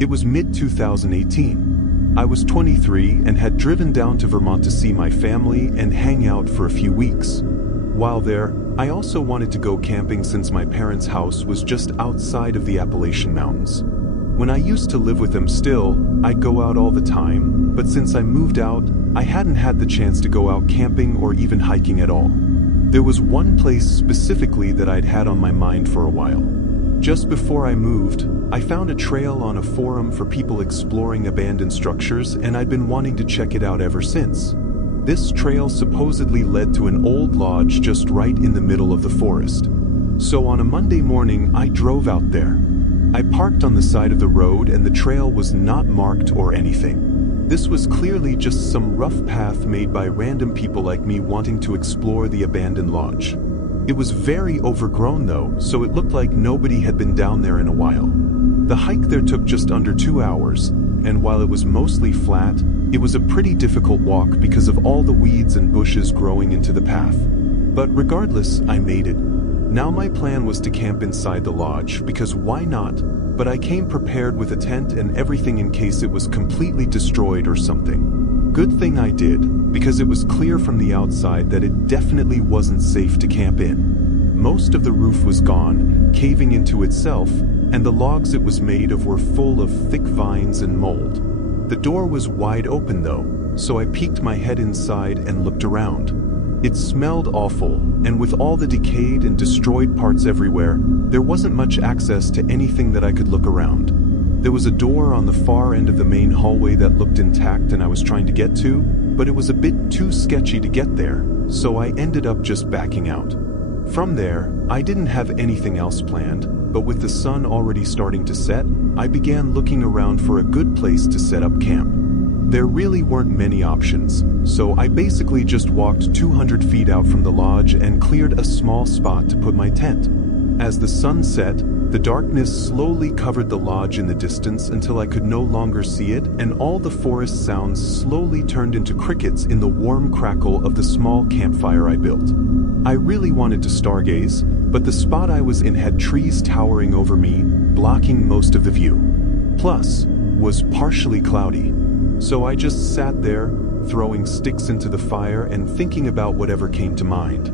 It was mid-2018. I was 23 and had driven down to Vermont to see my family and hang out for a few weeks. While there, I also wanted to go camping since my parents' house was just outside of the Appalachian Mountains. When I used to live with them still, I'd go out all the time, but since I moved out, I hadn't had the chance to go out camping or even hiking at all. There was one place specifically that I'd had on my mind for a while. Just before I moved, I found a trail on a forum for people exploring abandoned structures, and I'd been wanting to check it out ever since. This trail supposedly led to an old lodge just right in the middle of the forest. So on a Monday morning, I drove out there. I parked on the side of the road and the trail was not marked or anything. This was clearly just some rough path made by random people like me wanting to explore the abandoned lodge. It was very overgrown though, so it looked like nobody had been down there in a while. The hike there took just under 2 hours, and while it was mostly flat, it was a pretty difficult walk because of all the weeds and bushes growing into the path. But regardless, I made it. Now my plan was to camp inside the lodge, because why not? But I came prepared with a tent and everything in case it was completely destroyed or something. Good thing I did, because it was clear from the outside that it definitely wasn't safe to camp in. Most of the roof was gone, caving into itself, and the logs it was made of were full of thick vines and mold. The door was wide open though, so I peeked my head inside and looked around. It smelled awful, and with all the decayed and destroyed parts everywhere, there wasn't much access to anything that I could look around. There was a door on the far end of the main hallway that looked intact and I was trying to get to, but it was a bit too sketchy to get there, so I ended up just backing out. From there, I didn't have anything else planned, but with the sun already starting to set, I began looking around for a good place to set up camp. There really weren't many options, so I basically just walked 200 feet out from the lodge and cleared a small spot to put my tent. As the sun set, the darkness slowly covered the lodge in the distance until I could no longer see it, and all the forest sounds slowly turned into crickets in the warm crackle of the small campfire I built. I really wanted to stargaze, but the spot I was in had trees towering over me, blocking most of the view. Plus, was partially cloudy. So I just sat there, throwing sticks into the fire and thinking about whatever came to mind.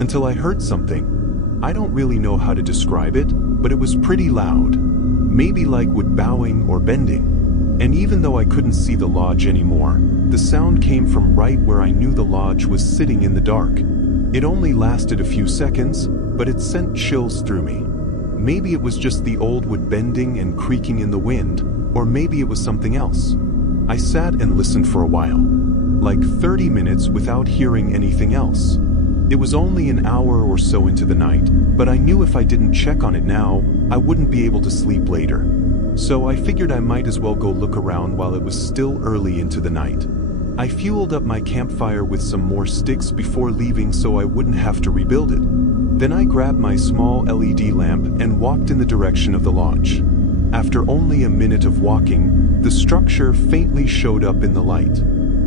Until I heard something. I don't really know how to describe it, but it was pretty loud. Maybe like wood bowing or bending. And even though I couldn't see the lodge anymore, the sound came from right where I knew the lodge was sitting in the dark. It only lasted a few seconds, but it sent chills through me. Maybe it was just the old wood bending and creaking in the wind, or maybe it was something else. I sat and listened for a while, like 30 minutes without hearing anything else. It was only an hour or so into the night, but I knew if I didn't check on it now, I wouldn't be able to sleep later. So I figured I might as well go look around while it was still early into the night. I fueled up my campfire with some more sticks before leaving so I wouldn't have to rebuild it. Then I grabbed my small LED lamp and walked in the direction of the lodge. After only a minute of walking, the structure faintly showed up in the light.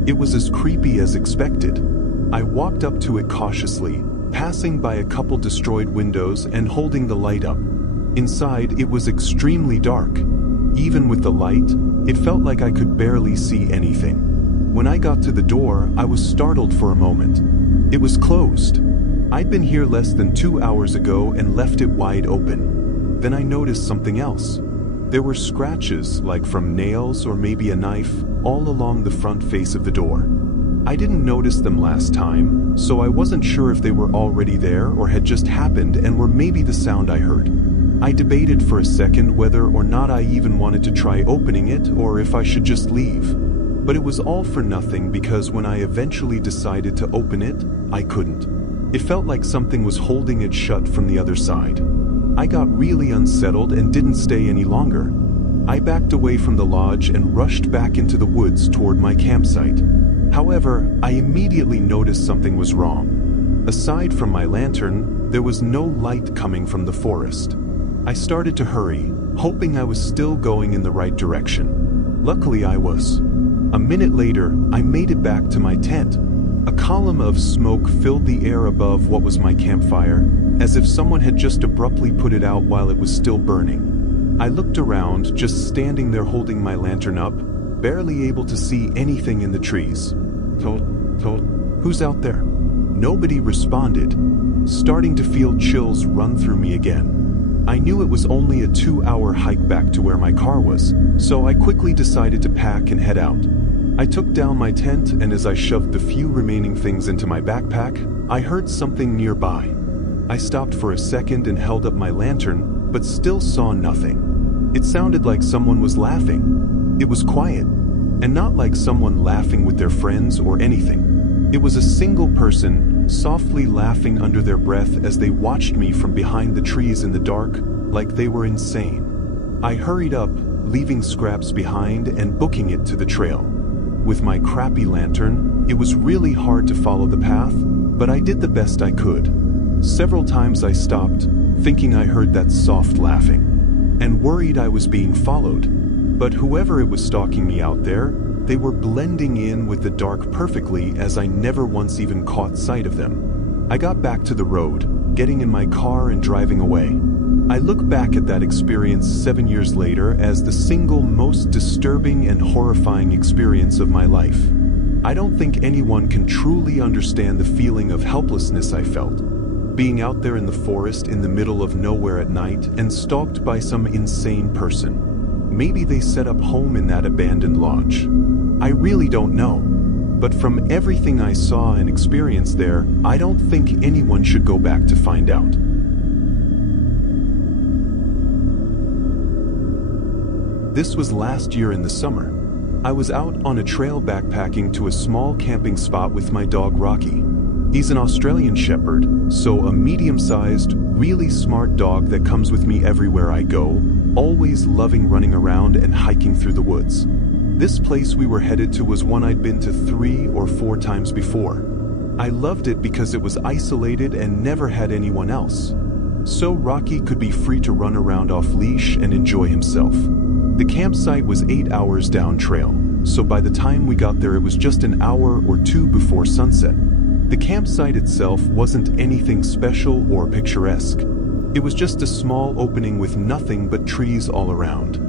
It was as creepy as expected. I walked up to it cautiously, passing by a couple destroyed windows and holding the light up. Inside, it was extremely dark. Even with the light, it felt like I could barely see anything. When I got to the door, I was startled for a moment. It was closed. I'd been here less than 2 hours ago and left it wide open. Then I noticed something else. There were scratches, like from nails or maybe a knife, all along the front face of the door. I didn't notice them last time, so I wasn't sure if they were already there or had just happened and were maybe the sound I heard. I debated for a second whether or not I even wanted to try opening it or if I should just leave. But it was all for nothing because when I eventually decided to open it, I couldn't. It felt like something was holding it shut from the other side. I got really unsettled and didn't stay any longer. I backed away from the lodge and rushed back into the woods toward my campsite. However, I immediately noticed something was wrong. Aside from my lantern, there was no light coming from the forest. I started to hurry, hoping I was still going in the right direction. Luckily I was. A minute later, I made it back to my tent. A column of smoke filled the air above what was my campfire, as if someone had just abruptly put it out while it was still burning. I looked around, just standing there holding my lantern up, barely able to see anything in the trees. Who's out there? Nobody responded, starting to feel chills run through me again. I knew it was only a 2-hour hike back to where my car was, so I quickly decided to pack and head out. I took down my tent, and as I shoved the few remaining things into my backpack, I heard something nearby. I stopped for a second and held up my lantern, but still saw nothing. It sounded like someone was laughing. It was quiet, and not like someone laughing with their friends or anything. It was a single person, softly laughing under their breath as they watched me from behind the trees in the dark, like they were insane. I hurried up, leaving scraps behind and booking it to the trail. With my crappy lantern, it was really hard to follow the path, but I did the best I could. Several times I stopped, thinking I heard that soft laughing, and worried I was being followed. But whoever it was stalking me out there, they were blending in with the dark perfectly, as I never once even caught sight of them. I got back to the road, getting in my car and driving away. I look back at that experience 7 years later as the single most disturbing and horrifying experience of my life. I don't think anyone can truly understand the feeling of helplessness I felt. Being out there in the forest in the middle of nowhere at night and stalked by some insane person. Maybe they set up home in that abandoned lodge. I really don't know. But from everything I saw and experienced there, I don't think anyone should go back to find out. This was last year in the summer. I was out on a trail backpacking to a small camping spot with my dog Rocky. He's an Australian Shepherd, so a medium-sized, really smart dog that comes with me everywhere I go, always loving running around and hiking through the woods. This place we were headed to was one I'd been to 3 or 4 times before. I loved it because it was isolated and never had anyone else. So Rocky could be free to run around off-leash and enjoy himself. The campsite was 8 hours down trail, so by the time we got there it was just an hour or 2 before sunset. The campsite itself wasn't anything special or picturesque. It was just a small opening with nothing but trees all around.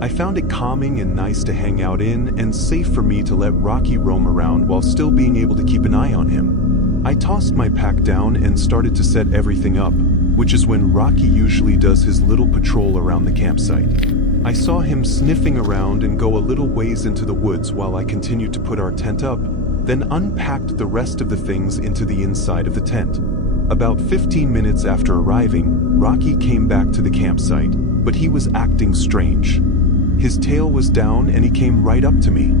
I found it calming and nice to hang out in, and safe for me to let Rocky roam around while still being able to keep an eye on him. I tossed my pack down and started to set everything up, which is when Rocky usually does his little patrol around the campsite. I saw him sniffing around and go a little ways into the woods while I continued to put our tent up, then unpacked the rest of the things into the inside of the tent. About 15 minutes after arriving, Rocky came back to the campsite, but he was acting strange. His tail was down and he came right up to me,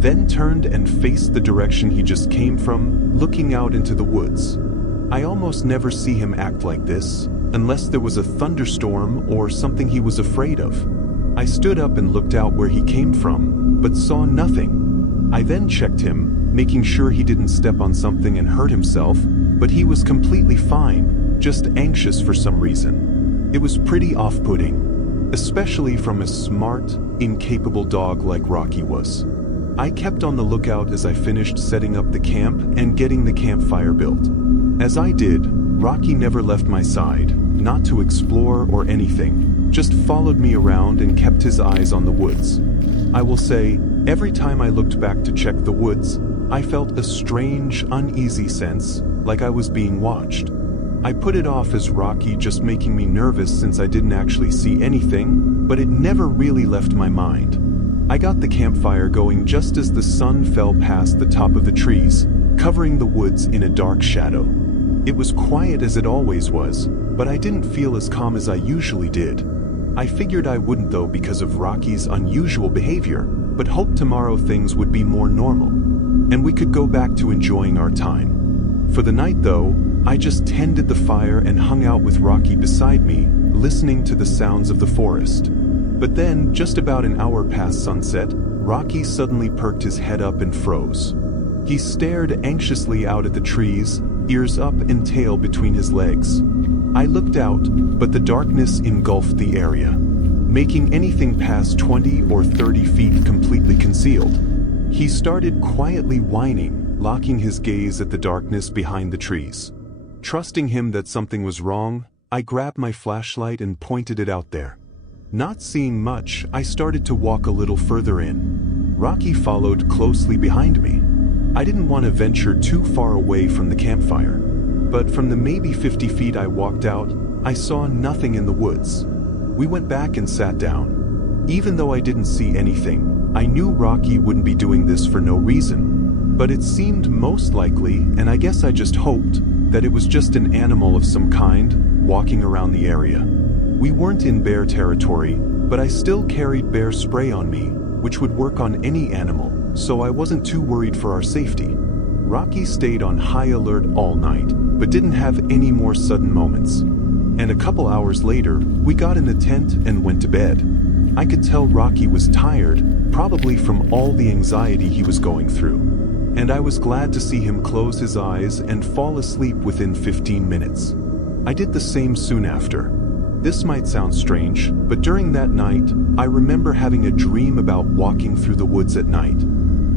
then turned and faced the direction he just came from, looking out into the woods. I almost never see him act like this, unless there was a thunderstorm or something he was afraid of. I stood up and looked out where he came from, but saw nothing. I then checked him, making sure he didn't step on something and hurt himself, but he was completely fine, just anxious for some reason. It was pretty off-putting, especially from a smart, incapable dog like Rocky was. I kept on the lookout as I finished setting up the camp and getting the campfire built. As I did, Rocky never left my side, not to explore or anything, just followed me around and kept his eyes on the woods. I will say, every time I looked back to check the woods, I felt a strange, uneasy sense, like I was being watched. I put it off as Rocky just making me nervous since I didn't actually see anything, but it never really left my mind. I got the campfire going just as the sun fell past the top of the trees, covering the woods in a dark shadow. It was quiet as it always was, but I didn't feel as calm as I usually did. I figured I wouldn't though because of Rocky's unusual behavior, but hoped tomorrow things would be more normal, and we could go back to enjoying our time. For the night though, I just tended the fire and hung out with Rocky beside me, listening to the sounds of the forest. But then, just about an hour past sunset, Rocky suddenly perked his head up and froze. He stared anxiously out at the trees, ears up and tail between his legs. I looked out, but the darkness engulfed the area, making anything past 20 or 30 feet completely concealed. He started quietly whining, locking his gaze at the darkness behind the trees. Trusting him that something was wrong, I grabbed my flashlight and pointed it out there. Not seeing much, I started to walk a little further in. Rocky followed closely behind me. I didn't want to venture too far away from the campfire. But from the maybe 50 feet I walked out, I saw nothing in the woods. We went back and sat down. Even though I didn't see anything, I knew Rocky wouldn't be doing this for no reason. But it seemed most likely, and I guess I just hoped, that it was just an animal of some kind, walking around the area. We weren't in bear territory, but I still carried bear spray on me, which would work on any animal, so I wasn't too worried for our safety. Rocky stayed on high alert all night, but didn't have any more sudden moments. And a couple hours later, we got in the tent and went to bed. I could tell Rocky was tired, probably from all the anxiety he was going through. And I was glad to see him close his eyes and fall asleep within 15 minutes. I did the same soon after. This might sound strange, but during that night, I remember having a dream about walking through the woods at night.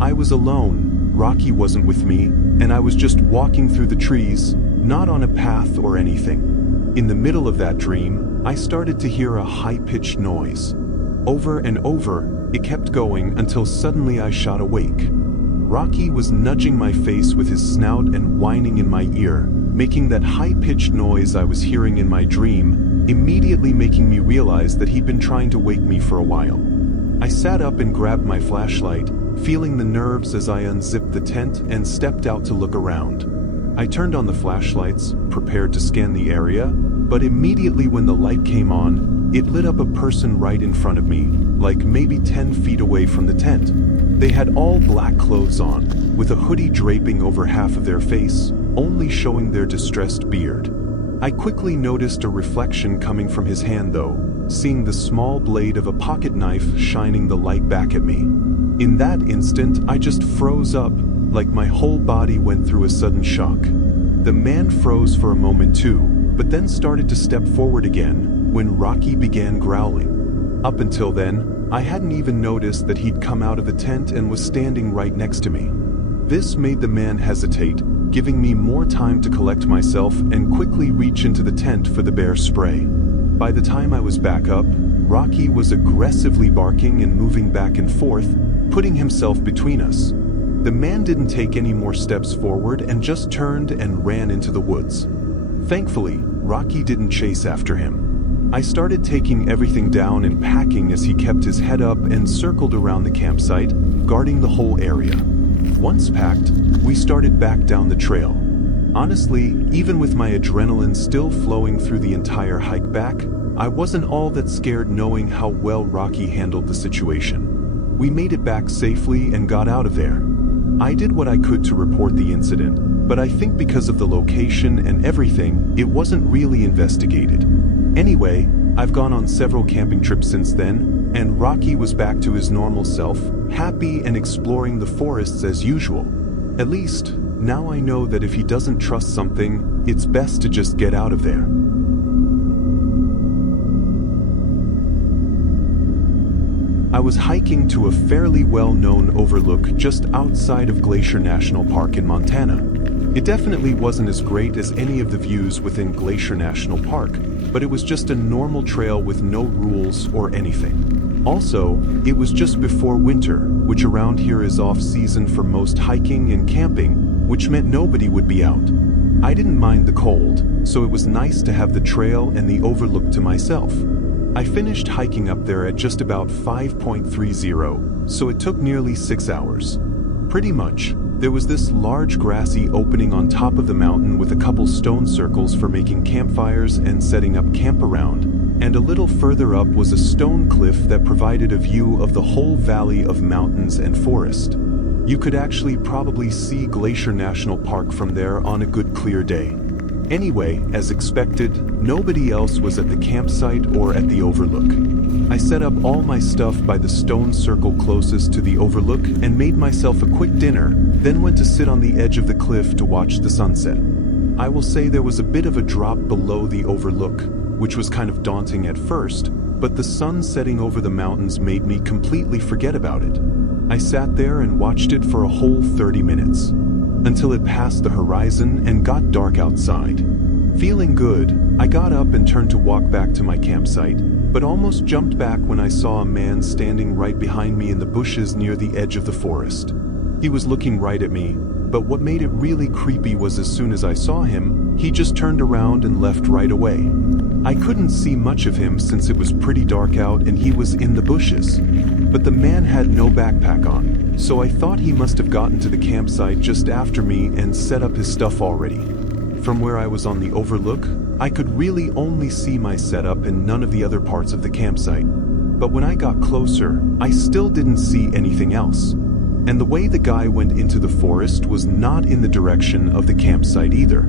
I was alone, Rocky wasn't with me, and I was just walking through the trees, not on a path or anything. In the middle of that dream, I started to hear a high-pitched noise. Over and over, it kept going until suddenly I shot awake. Rocky was nudging my face with his snout and whining in my ear, making that high-pitched noise I was hearing in my dream, immediately making me realize that he'd been trying to wake me for a while. I sat up and grabbed my flashlight, feeling the nerves as I unzipped the tent and stepped out to look around. I turned on the flashlights, prepared to scan the area, but immediately when the light came on, it lit up a person right in front of me, like maybe 10 feet away from the tent. They had all black clothes on, with a hoodie draping over half of their face, only showing their distressed beard. I quickly noticed a reflection coming from his hand though, seeing the small blade of a pocket knife shining the light back at me. In that instant, I just froze up, like my whole body went through a sudden shock. The man froze for a moment too, but then started to step forward again when Rocky began growling. Up until then, I hadn't even noticed that he'd come out of the tent and was standing right next to me. This made the man hesitate, giving me more time to collect myself and quickly reach into the tent for the bear spray. By the time I was back up, Rocky was aggressively barking and moving back and forth, putting himself between us. The man didn't take any more steps forward and just turned and ran into the woods. Thankfully, Rocky didn't chase after him. I started taking everything down and packing as he kept his head up and circled around the campsite, guarding the whole area. Once packed, we started back down the trail. Honestly, even with my adrenaline still flowing through the entire hike back, I wasn't all that scared knowing how well Rocky handled the situation. We made it back safely and got out of there. I did what I could to report the incident, but I think because of the location and everything, it wasn't really investigated. Anyway, I've gone on several camping trips since then, and Rocky was back to his normal self, happy and exploring the forests as usual. At least, now I know that if he doesn't trust something, it's best to just get out of there. I was hiking to a fairly well-known overlook just outside of Glacier National Park in Montana. It definitely wasn't as great as any of the views within Glacier National Park, but it was just a normal trail with no rules or anything. Also, it was just before winter, which around here is off-season for most hiking and camping, which meant nobody would be out. I didn't mind the cold, so it was nice to have the trail and the overlook to myself. I finished hiking up there at just about 5.30, so it took nearly 6 hours. Pretty much, there was this large grassy opening on top of the mountain with a couple stone circles for making campfires and setting up camp around, and a little further up was a stone cliff that provided a view of the whole valley of mountains and forest. You could actually probably see Glacier National Park from there on a good clear day. Anyway, as expected, nobody else was at the campsite or at the overlook. I set up all my stuff by the stone circle closest to the overlook and made myself a quick dinner, then went to sit on the edge of the cliff to watch the sunset. I will say there was a bit of a drop below the overlook, which was kind of daunting at first, but the sun setting over the mountains made me completely forget about it. I sat there and watched it for a whole 30 minutes. Until it passed the horizon and got dark outside. Feeling good, I got up and turned to walk back to my campsite, but almost jumped back when I saw a man standing right behind me in the bushes near the edge of the forest. He was looking right at me, but what made it really creepy was as soon as I saw him, he just turned around and left right away. I couldn't see much of him since it was pretty dark out and he was in the bushes. But the man had no backpack on, so I thought he must have gotten to the campsite just after me and set up his stuff already. From where I was on the overlook, I could really only see my setup and none of the other parts of the campsite. But when I got closer, I still didn't see anything else. And the way the guy went into the forest was not in the direction of the campsite either.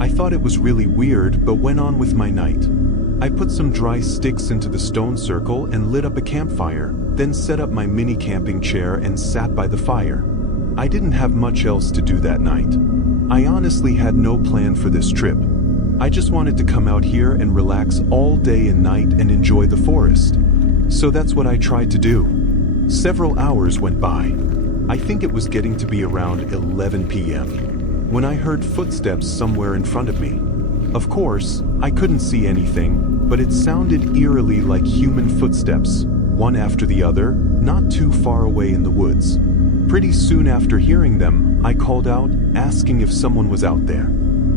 I thought it was really weird, but went on with my night. I put some dry sticks into the stone circle and lit up a campfire, then set up my mini camping chair and sat by the fire. I didn't have much else to do that night. I honestly had no plan for this trip. I just wanted to come out here and relax all day and night and enjoy the forest. So that's what I tried to do. Several hours went by. I think it was getting to be around 11 p.m. when I heard footsteps somewhere in front of me. Of course, I couldn't see anything, but it sounded eerily like human footsteps, one after the other, not too far away in the woods. Pretty soon after hearing them, I called out, asking if someone was out there.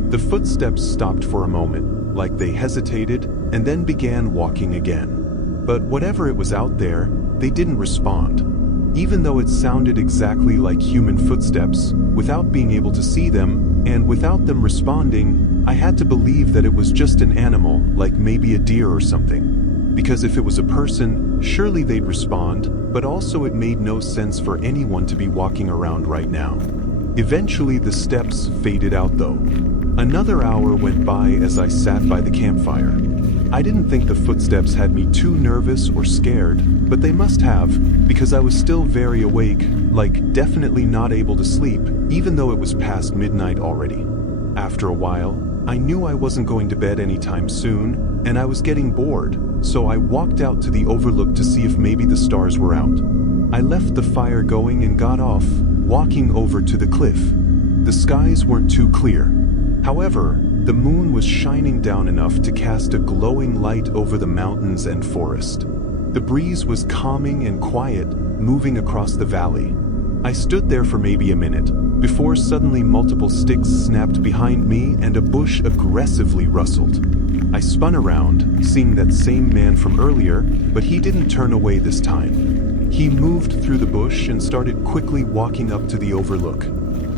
The footsteps stopped for a moment, like they hesitated, and then began walking again. But whatever it was out there, they didn't respond. Even though it sounded exactly like human footsteps, without being able to see them, and without them responding, I had to believe that it was just an animal, like maybe a deer or something. Because if it was a person, surely they'd respond, but also it made no sense for anyone to be walking around right now. Eventually the steps faded out though. Another hour went by as I sat by the campfire. I didn't think the footsteps had me too nervous or scared, but they must have, because I was still very awake, like definitely not able to sleep, even though it was past midnight already. After a while, I knew I wasn't going to bed anytime soon, and I was getting bored, so I walked out to the overlook to see if maybe the stars were out. I left the fire going and got off, walking over to the cliff. The skies weren't too clear. However, the moon was shining down enough to cast a glowing light over the mountains and forest. The breeze was calming and quiet, moving across the valley. I stood there for maybe a minute, before suddenly multiple sticks snapped behind me and a bush aggressively rustled. I spun around, seeing that same man from earlier, but he didn't turn away this time. He moved through the bush and started quickly walking up to the overlook.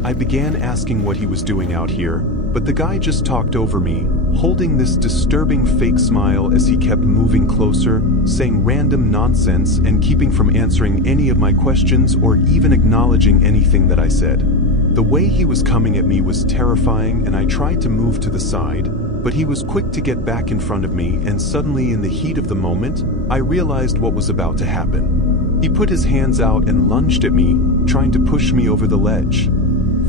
I began asking what he was doing out here, but the guy just talked over me, holding this disturbing fake smile as he kept moving closer, saying random nonsense and keeping from answering any of my questions or even acknowledging anything that I said. The way he was coming at me was terrifying, and I tried to move to the side, but he was quick to get back in front of me, and suddenly in the heat of the moment, I realized what was about to happen. He put his hands out and lunged at me, trying to push me over the ledge.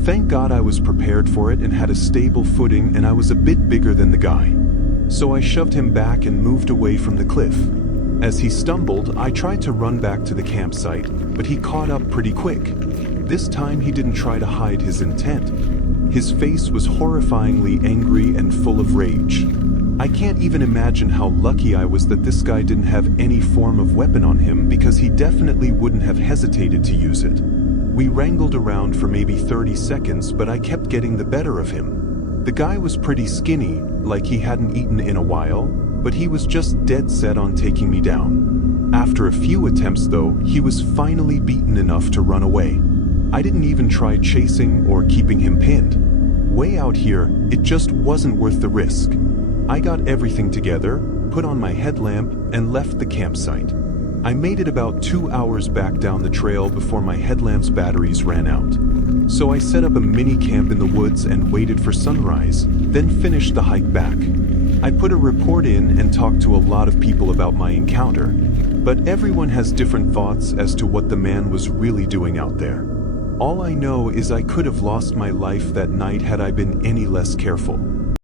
Thank God I was prepared for it and had a stable footing, and I was a bit bigger than the guy. So I shoved him back and moved away from the cliff. As he stumbled, I tried to run back to the campsite, but he caught up pretty quick. This time he didn't try to hide his intent. His face was horrifyingly angry and full of rage. I can't even imagine how lucky I was that this guy didn't have any form of weapon on him, because he definitely wouldn't have hesitated to use it. We wrangled around for maybe 30 seconds, but I kept getting the better of him. The guy was pretty skinny, like he hadn't eaten in a while, but he was just dead set on taking me down. After a few attempts though, he was finally beaten enough to run away. I didn't even try chasing or keeping him pinned. Way out here, it just wasn't worth the risk. I got everything together, put on my headlamp, and left the campsite. I made it about 2 hours back down the trail before my headlamp's batteries ran out. So I set up a mini camp in the woods and waited for sunrise, then finished the hike back. I put a report in and talked to a lot of people about my encounter, but everyone has different thoughts as to what the man was really doing out there. All I know is I could have lost my life that night had I been any less careful.